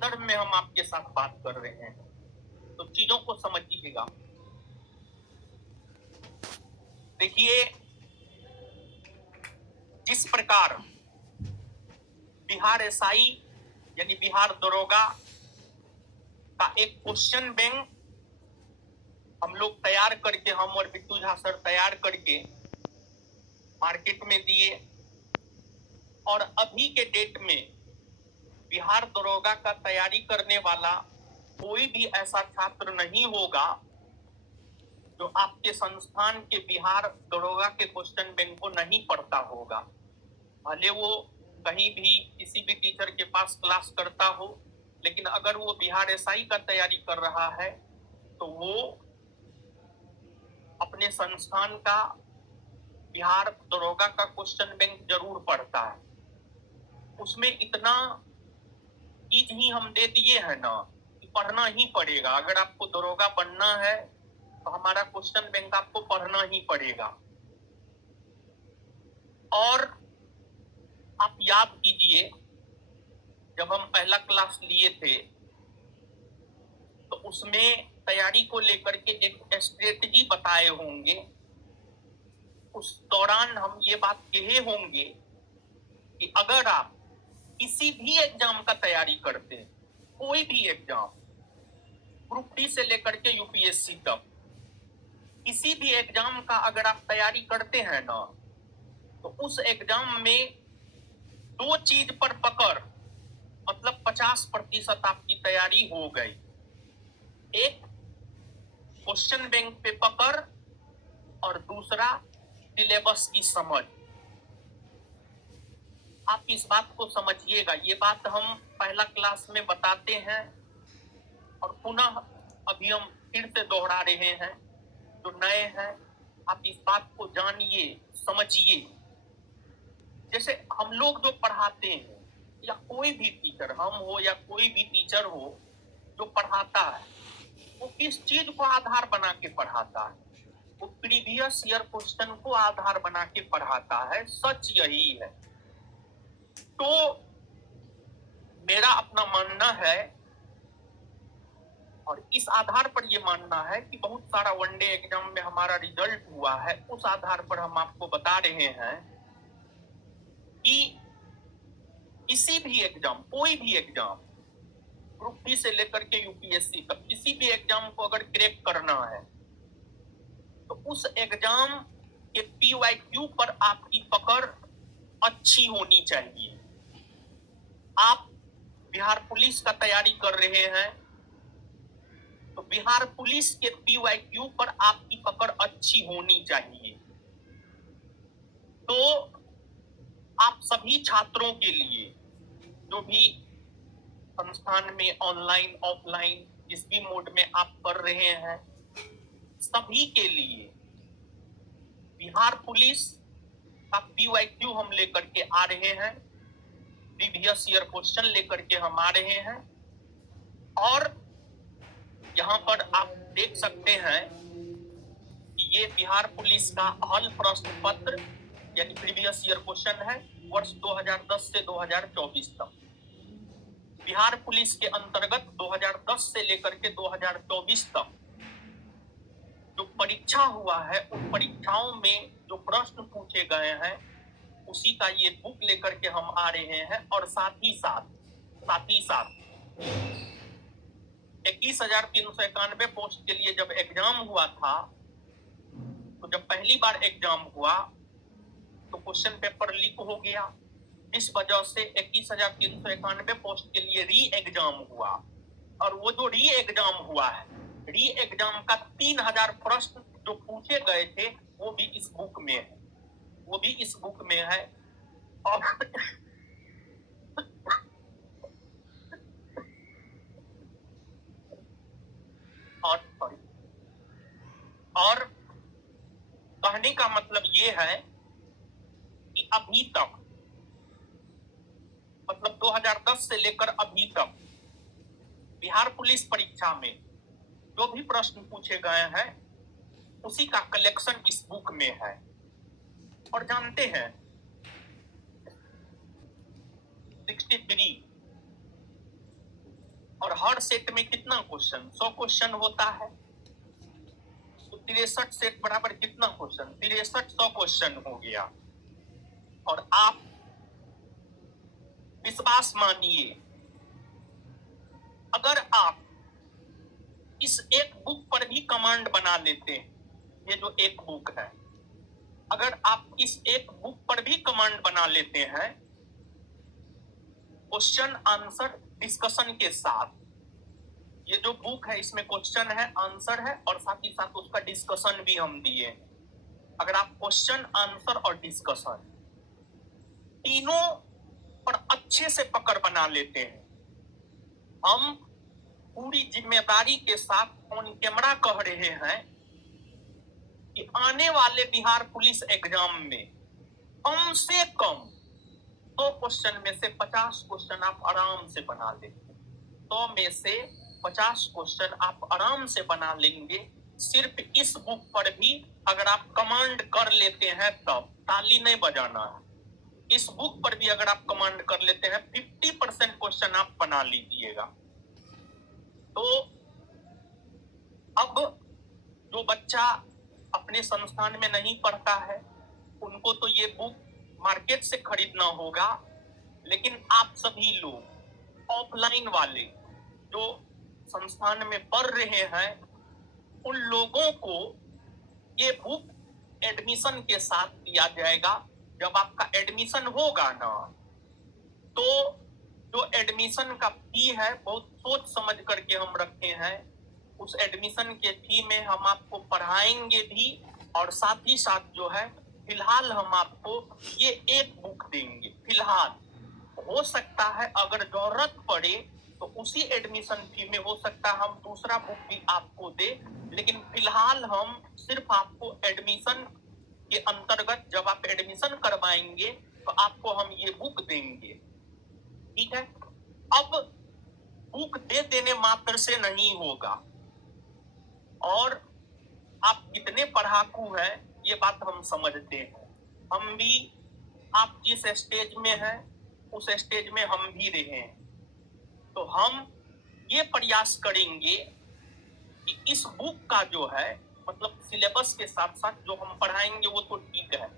संदर्भ में हम आपके साथ बात कर रहे हैं, तो चीजों को समझिएगा। देखिए, जिस प्रकार बिहार एसआई यानी बिहार दरोगा का एक क्वेश्चन बैंक हम लोग तैयार करके, हम और बिट्टू झा सर तैयार करके मार्केट में दिए, और अभी के डेट में बिहार दरोगा का तैयारी करने वाला कोई भी ऐसा छात्र नहीं होगा जो आपके संस्थान के बिहार दरोगा के क्वेश्चन बैंक को नहीं पढ़ता होगा। भले वो कहीं भी किसी भी टीचर के पास क्लास करता हो, लेकिन अगर वो बिहार एसआई का तैयारी कर रहा है तो वो अपने संस्थान का बिहार दरोगा का क्वेश्चन बैंक जरूर पढ़ता है। उसमें इतना चीज ही हम दे दिए हैं ना कि पढ़ना ही पड़ेगा। अगर आपको दरोगा बनना है तो हमारा क्वेश्चन बैंक आपको पढ़ना ही पड़ेगा। और आप याद कीजिए, जब हम पहला क्लास लिए थे तो उसमें तैयारी को लेकर के एक स्ट्रेटजी बताए होंगे। उस दौरान हम ये बात कहे होंगे कि अगर आप किसी भी एग्जाम का तैयारी करते हैं, कोई भी एग्जाम, ग्रुप डी से लेकर के यूपीएससी तक, किसी भी एग्जाम का अगर आप तैयारी करते हैं ना, तो उस एग्जाम में दो चीज पर पकड़, मतलब 50% आपकी तैयारी हो गई। एक, क्वेश्चन बैंक पे पकड़, और दूसरा सिलेबस की समझ। आप इस बात को समझिएगा, ये बात हम पहला क्लास में बताते हैं और पुनः अभी हम फिर से दोहरा रहे हैं। जो नए हैं, आप इस बात को जानिए, समझिए। जैसे हम लोग जो पढ़ाते हैं, या कोई भी टीचर, हम हो या कोई भी टीचर हो जो पढ़ाता है, वो किस चीज को आधार बना के पढ़ाता है? वो प्रीवियस ईयर क्वेश्चन को आधार बना के पढ़ाता है। सच यही है। तो मेरा अपना मानना है, और इस आधार पर यह मानना है कि बहुत सारा वनडे एग्जाम में हमारा रिजल्ट हुआ है, उस आधार पर हम आपको बता रहे हैं कि किसी भी एग्जाम, कोई भी एग्जाम, ग्रुप डी से लेकर के यूपीएससी तक, किसी भी एग्जाम को अगर क्रैक करना है तो उस एग्जाम के पीवाईक्यू पर आपकी पकड़ अच्छी होनी चाहिए। आप बिहार पुलिस का तैयारी कर रहे हैं तो बिहार पुलिस के पीवाईक्यू पर आपकी पकड़ अच्छी होनी चाहिए। तो आप सभी छात्रों के लिए, जो भी संस्थान में ऑनलाइन ऑफलाइन जिस भी मोड में आप कर रहे हैं, सभी के लिए बिहार पुलिस का पीवाईक्यू हम लेकर के आ रहे हैं, प्रीवियस ईयर क्वेश्चन लेकर के हम आ रहे हैं। और यहाँ पर आप देख सकते हैं कि ये बिहार पुलिस का हल प्रश्न पत्र यानी प्रीवियस ईयर क्वेश्चन है, वर्ष 2010 से 2024 तक। बिहार पुलिस के अंतर्गत 2010 से लेकर के 2024 तक जो परीक्षा हुआ है, उन परीक्षाओं में जो प्रश्न पूछे गए हैं, उसी का ये बुक लेकर के हम आ रहे हैं। और साथ ही साथ 21,391 पोस्ट के लिए जब एग्जाम हुआ था, तो जब पहली बार एग्जाम हुआ तो क्वेश्चन पेपर लीक हो गया। इस वजह से 21,391 पोस्ट के लिए री एग्जाम हुआ। और वो जो री एग्जाम हुआ है, री एग्जाम का 3,000 प्रश्न जो पूछे गए थे, वो भी इस बुक में है, वो भी इस बुक में है। और कहने का मतलब ये है कि अभी तक, मतलब 2010 से लेकर अभी तक बिहार पुलिस परीक्षा में जो भी प्रश्न पूछे गए हैं, उसी का कलेक्शन इस बुक में है। और जानते हैं, 63 और हर सेट में कितना क्वेश्चन, 100 क्वेश्चन होता है, तो 63 सेट बराबर कितना क्वेश्चन, 63 100 क्वेश्चन हो गया। और आप विश्वास मानिए, अगर आप इस एक बुक पर भी कमांड बना लेते हैं, ये जो एक बुक है, अगर आप इस एक बुक पर भी कमांड बना लेते हैं क्वेश्चन आंसर डिस्कशन के साथ, ये जो बुक है इसमें क्वेश्चन है, आंसर है और साथ ही साथ उसका डिस्कशन भी हम दिए हैं। अगर आप क्वेश्चन आंसर और डिस्कशन तीनों पर अच्छे से पकड़ बना लेते हैं, हम पूरी जिम्मेदारी के साथ ऑन कैमरा कह रहे हैं कि आने वाले बिहार पुलिस एग्जाम में कम से कम 100 क्वेश्चन में से 50 क्वेश्चन आप आराम से बना लेंगे। 100 में से 50 क्वेश्चन आप आराम से बना लेंगे। सिर्फ इस बुक पर भी अगर आप कमांड कर लेते हैं तब, ताली नहीं बजाना है। इस बुक पर भी अगर आप कमांड कर लेते हैं 50% क्वेश्चन आप बना लीजिएगा। तो अब जो बच्चा अपने संस्थान में नहीं पढ़ता है उनको तो ये बुक मार्केट से खरीदना होगा, लेकिन आप सभी लोग ऑफलाइन वाले जो संस्थान में पढ़ रहे हैं उन लोगों को ये बुक एडमिशन के साथ दिया जाएगा। जब आपका एडमिशन होगा ना, तो जो एडमिशन का फी है बहुत सोच समझ करके हम रखे हैं। उस एडमिशन के फी में हम आपको पढ़ाएंगे भी और साथ ही साथ जो है फिलहाल हम आपको ये एक बुक देंगे। फिलहाल हो सकता है अगर जरूरत पड़े तो उसी एडमिशन फी में हो सकता है हम दूसरा बुक भी आपको दे, लेकिन फिलहाल हम सिर्फ आपको एडमिशन के अंतर्गत जब आप एडमिशन करवाएंगे तो आपको हम ये बुक देंगे, ठीक है। अब बुक दे देने मात्र से नहीं होगा, और आप कितने पढ़ाकू हैं ये बात हम समझते हैं। हम भी आप जिस स्टेज में हैं उस स्टेज में हम भी रहे हैं, तो हम ये प्रयास करेंगे कि इस बुक का जो है मतलब सिलेबस के साथ साथ जो हम पढ़ाएंगे वो तो ठीक है,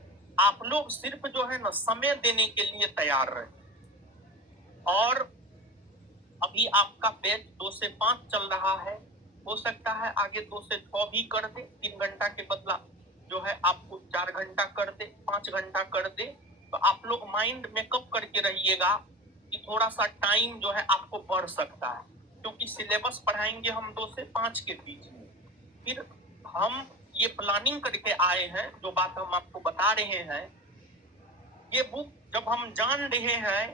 आप लोग सिर्फ जो है ना समय देने के लिए तैयार रहे। और अभी आपका बैच 2 से 5 चल रहा है, हो सकता है आगे 2 से 6 भी कर दे, 3 घंटा के बदला जो है आपको 4 घंटा कर दे, 5 घंटा कर दे। तो आप लोग माइंड मेकअप करके रहिएगा कि थोड़ा सा टाइम जो है आपको बढ़ सकता है, क्योंकि सिलेबस पढ़ाएंगे हम 2 से 5 के बीच में। फिर हम ये प्लानिंग करके आए हैं, जो बात हम आपको बता रहे हैं, ये बुक जब हम जान रहे हैं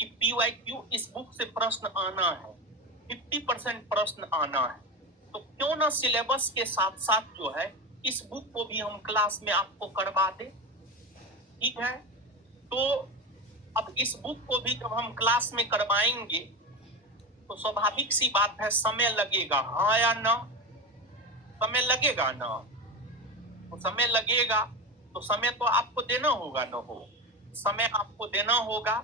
कि PYQ इस बुक से प्रश्न आना है, 50% प्रश्न आना है, तो क्यों ना सिलेबस के साथ साथ जो है इस बुक को भी हम क्लास में आपको करवा दे, ठीक है। तो अब इस बुक को भी जब हम क्लास में करवाएंगे तो स्वाभाविक सी बात है समय लगेगा, हाँ या ना, समय लगेगा ना। तो समय लगेगा तो समय तो आपको देना होगा ना, हो समय आपको देना होगा।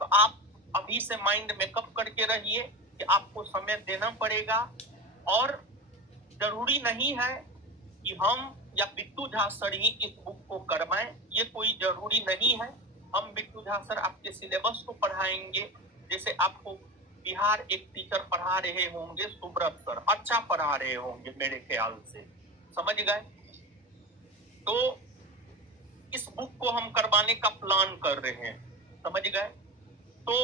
तो आप अभी से माइंड मेकअप करके रहिए कि आपको समय देना पड़ेगा, और जरूरी नहीं है कि हम या बिट्टू झा सर ही इस बुक को करवाएं, ये कोई जरूरी नहीं है। हम बिट्टू झा सर आपके सिलेबस को पढ़ाएंगे, जैसे आपको बिहार एक टीचर पढ़ा रहे होंगे, सुब्रत सर अच्छा पढ़ा रहे होंगे मेरे ख्याल से, समझ गए। तो इस बुक को हम करवाने का प्लान कर रहे हैं, समझ गए। तो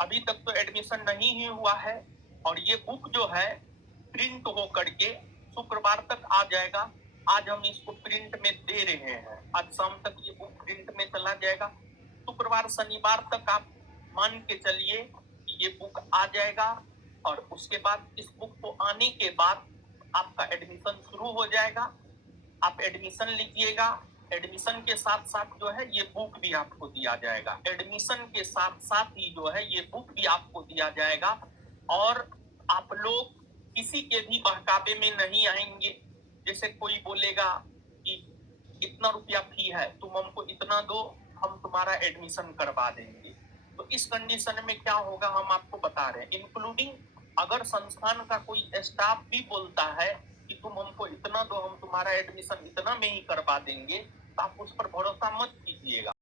अभी तक तो एडमिशन नहीं ही हुआ है, और ये बुक जो है प्रिंट हो करके शुक्रवार तक आ जाएगा। आज हम इसको प्रिंट में दे रहे हैं, आज शाम तक ये बुक प्रिंट में चला जाएगा। शुक्रवार शनिवार तक आप मान के चलिए कि ये बुक आ जाएगा, और उसके बाद इस बुक को आने के बाद आपका एडमिशन शुरू हो जाएगा। आप एडमिशन लीजिएगा, एडमिशन के साथ साथ जो है ये बुक भी आपको दिया जाएगा, एडमिशन के साथ साथ ही जो है ये बुक भी आपको दिया जाएगा। और आप लोग किसी के भी बहकावे में नहीं आएंगे। जैसे कोई बोलेगा कि इतना रुपया फी है, तुम हमको इतना दो, हम तुम्हारा एडमिशन करवा देंगे, तो इस कंडीशन में क्या होगा हम आपको बता रहे हैं, इंक्लूडिंग अगर संस्थान का कोई स्टाफ भी बोलता है कि तुम हमको इतना दो, हम तुम्हारा एडमिशन इतना में ही करवा देंगे, तो आप उस पर भरोसा मत कीजिएगा।